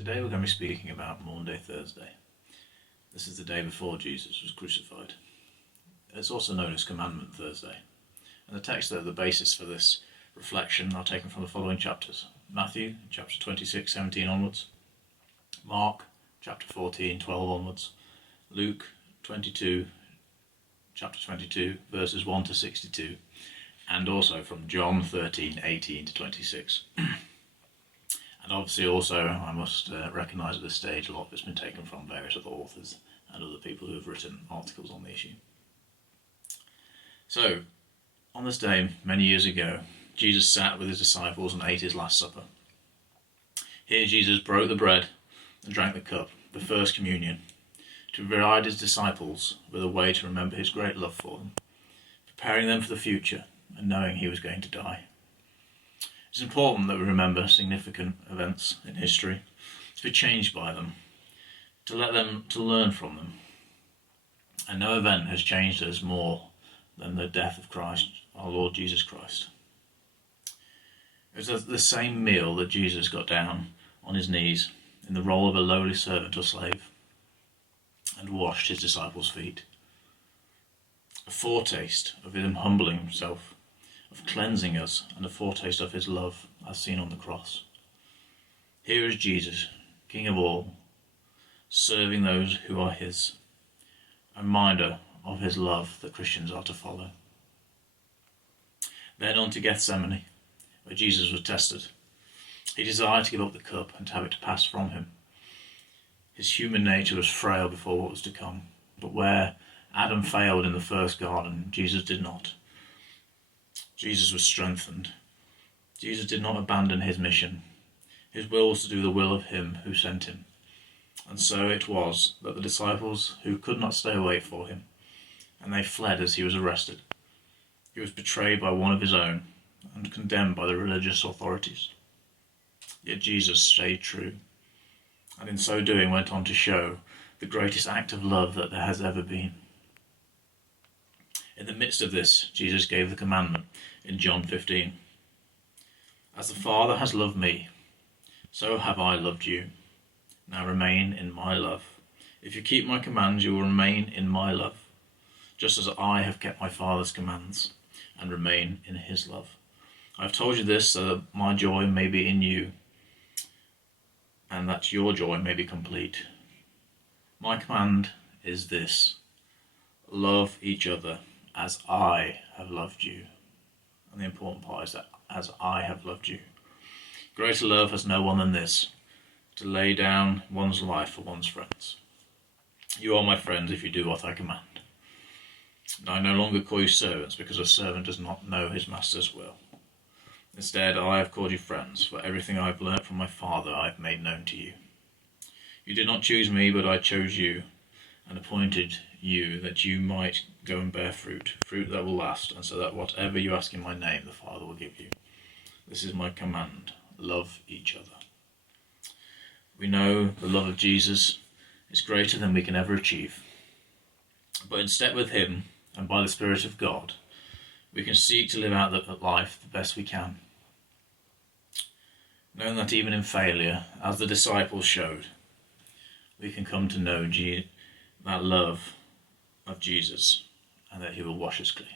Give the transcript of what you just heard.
Today we're going to be speaking about Maundy Thursday. This is the day before Jesus was crucified. It's also known as Commandment Thursday. And the texts that are the basis for this reflection are taken from the following chapters. Matthew, chapter 26, 17 onwards. Mark, chapter 14, 12 onwards. Luke, chapter 22, verses 1 to 62. And also from John 13, 18 to 26. And obviously also, I must recognise at this stage, a lot of it's been taken from various other authors and other people who have written articles on the issue. So, on this day, many years ago, Jesus sat with his disciples and ate his Last Supper. Here Jesus broke the bread and drank the cup, the first communion, to provide his disciples with a way to remember his great love for them, preparing them for the future and knowing he was going to die. It's important that we remember significant events in history, to be changed by them, to learn from them. And no event has changed us more than the death of Christ, our Lord Jesus Christ. It was at the same meal that Jesus got down on his knees in the role of a lowly servant or slave and washed his disciples' feet. A foretaste of him humbling himself, of cleansing us, and a foretaste of his love as seen on the cross. Here is Jesus, King of all, serving those who are his, a reminder of his love that Christians are to follow. Then on to Gethsemane, where Jesus was tested. He desired to give up the cup and to have it to pass from him. His human nature was frail before what was to come, but where Adam failed in the first garden, Jesus did not. Jesus was strengthened. Jesus did not abandon his mission. His will was to do the will of him who sent him. And so it was that the disciples who could not stay away for him, and they fled as he was arrested. He was betrayed by one of his own and condemned by the religious authorities. Yet Jesus stayed true, and in so doing went on to show the greatest act of love that there has ever been. In the midst of this, Jesus gave the commandment in John 15. As the Father has loved me, so have I loved you. Now remain in my love. If you keep my commands, you will remain in my love, just as I have kept my Father's commands and remain in his love. I have told you this so that my joy may be in you, and that your joy may be complete. My command is this: love each other as I have loved you. And the important part is that as I have loved you. Greater love has no one than this, to lay down one's life for one's friends. You are my friends if you do what I command. Now I no longer call you servants, because a servant does not know his master's will. Instead, I have called you friends, for everything I have learnt from my Father I have made known to you. You did not choose me, but I chose you and appointed you that you might go and bear fruit that will last, and so that whatever you ask in my name, the Father will give you. This is my command: love each other. We know the love of Jesus is greater than we can ever achieve. But in step with him, and by the Spirit of God, we can seek to live out that life the best we can. Knowing that even in failure, as the disciples showed, we can come to know that love of Jesus, and that he will wash us clean.